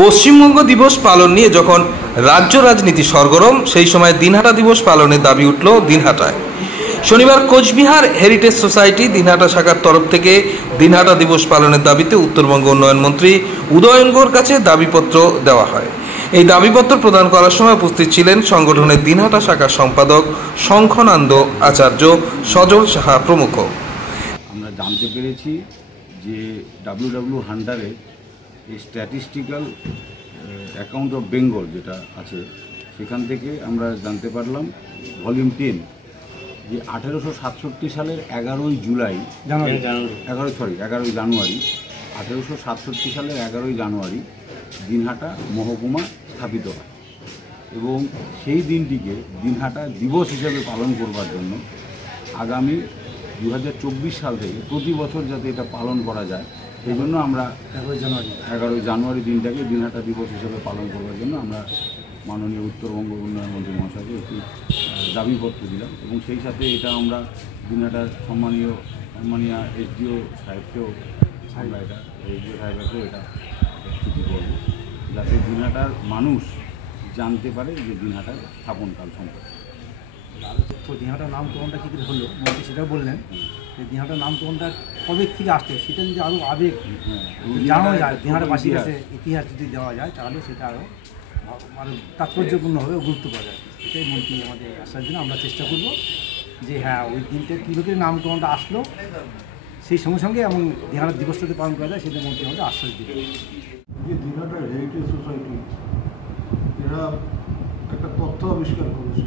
পশ্চিমবঙ্গ দিবস পালন নিয়ে যখন রাজ্য রাজনীতি সরগরম, সেই সময় দিনহাটা দিবস পালনের দাবি উঠল দিনহাটায়। শনিবার কোচবিহার হেরিটেজ সোসাইটি দিনহাটা শাখার তরফ থেকে দিনহাটা দিবস পালনের দাবিতে উত্তরবঙ্গ উন্নয়ন মন্ত্রী উদয়ন গুহর কাছে দাবিপত্র দেওয়া হয়। এই দাবিপত্র প্রদান করার সময় উপস্থিত ছিলেন সংগঠনের দিনহাটা শাখার সম্পাদক শঙ্খনন্দ আচার্য, সজল সাহা প্রমুখ। আমরা জানতে পেরেছি যে WW100-এ এই স্ট্যাটিস্টিক্যাল অ্যাকাউন্ট অফ বেঙ্গল যেটা আছে, সেখান থেকে আমরা জানতে পারলাম ভলিউম 10 যে 1867 সালের 11ই জানুয়ারি 1867 সালের 11ই জানুয়ারি দিনহাটা মহকুমা স্থাপিত হয় এবং সেই দিনটিকে দিনহাটা দিবস হিসেবে পালন করবার জন্য আগামী 2024 সাল থেকে প্রতি বছর যাতে এটা পালন করা যায়, সেই জন্য আমরা 11ই জানুয়ারি দিনটাকে দিনহাটা দিবস হিসেবে পালন করবার জন্য আমরা মাননীয় উত্তরবঙ্গ উন্নয়ন মন্ত্রী মহাশয়কে একটি দাবিপত্র দিলাম এবং সেই সাথে এটা আমরা দিনহাটার সম্মানীয় SDO সাহেবকেও এটা চিঠি করব, যাতে দিনহাটার মানুষ জানতে পারে যে দিনহাটার স্থাপনকাল সম্পর্কে। তো দিনহাটার নামকরণটা কী করে হলো মন্ত্রী সেটাও বললেন যে দিনহাটার নামকরণটা কবে থেকে আসছে সেটা যদি আরও আবেগ জানানো যায়, দিনহাটাবাসীর কাছে ইতিহাস যদি দেওয়া যায় তাহলে সেটা আরও মানে তাৎপর্যপূর্ণভাবে গুরুত্ব পাওয়া যায়। সেটাই মন্ত্রী আমাদের আসার জন্য আমরা চেষ্টা করব যে হ্যাঁ ওই দিনটা কীভাবে নামকরণটা আসলো সেই সঙ্গে সঙ্গে এবং দিনহাটা দিবসটাতে পালন করা যায় সেটা মন্ত্রী আমাদের আশ্বাস দেবে। যে দিনহাটা হেরিটেজ সোসাইটি এরা একটা তথ্য আবিষ্কার করেছে,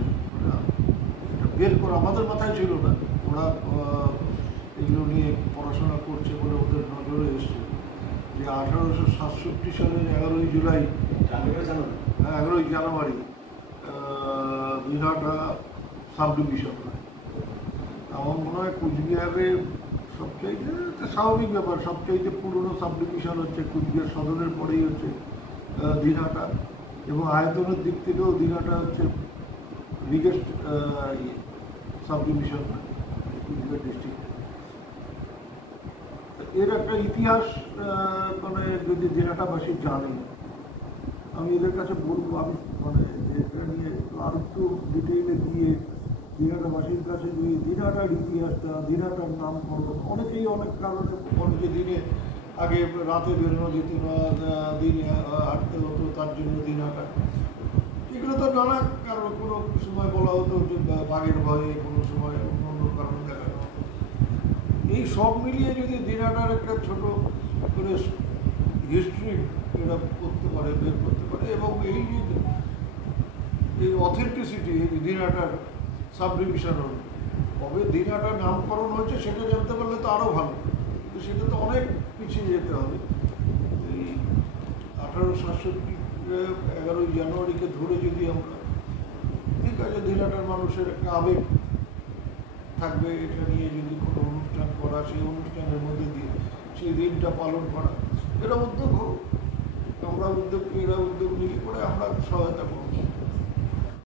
এটা বের করা আমাদের মাথায় ছিল না, ওরা এগুলো নিয়ে পড়াশোনা করছে বলে ওদের নজরে এসছে যে 1867 সালের 11ই জানুয়ারি দিনহাটা সাব ডিভিশন হয়। আমার মনে হয় কুচবিহারে সবচাইতে স্বাভাবিক ব্যাপার, সবচাইতে পুরনো সাব ডিভিশন হচ্ছে কুচবিহার সদরের পরেই হচ্ছে দিনহাটা এবং আয়তনের দিক থেকেও দিনহাটা হচ্ছে biggest sub division Coochbehar district. এর একটা ইতিহাস মানে যদি দিনহাটাবাসী জানে, আমি এদের কাছে বলবো, আমি মানে এটা নিয়ে আর একটু ডিটেইলে দিয়ে দিনহাটাবাসীর কাছে যদি দিনহাটার ইতিহাসটা, দিনহাটার নামকরণ, অনেকেই অনেক কারণে অনেকে দিনে আগে রাতে বেরোনো যেত না, দিনে হাঁটতে হতো, তার জন্য দিনহাটা, এগুলো তো নানা কারণ, কোনো সময় বলা হতো যে বাঘের ভয়ে, কোনো সময় অন্য কারণ দেখানো হতো। এই সব মিলিয়ে যদি দিনহাটার একটা ছোট করে হিস্ট্রি এরা করতে পারে, বের করতে পারে এবং এই অথেন্টিসিটি দিনহাটার সাব ডিভিশন হল, কবে দিনহাটার নামকরণ হয়েছে সেটা জানতে পারলে তো আরও ভালো, কিন্তু সেটা তো অনেক পিছিয়ে যেতে হবে। এই 1867 11ই জানুয়ারিকে ধরে যদি আমরা, ঠিক আছে, দিনহাটার মানুষের একটা আবেগ থাকবে, এটা নিয়ে যদি কোনো অনুষ্ঠান করা, সেই অনুষ্ঠানের মধ্যে দিয়ে সেই দিনটা পালন করা, এরা উদ্যোগ হোক, আমরা উদ্যোগ নিলে পরে আমরা সহায়তা করব।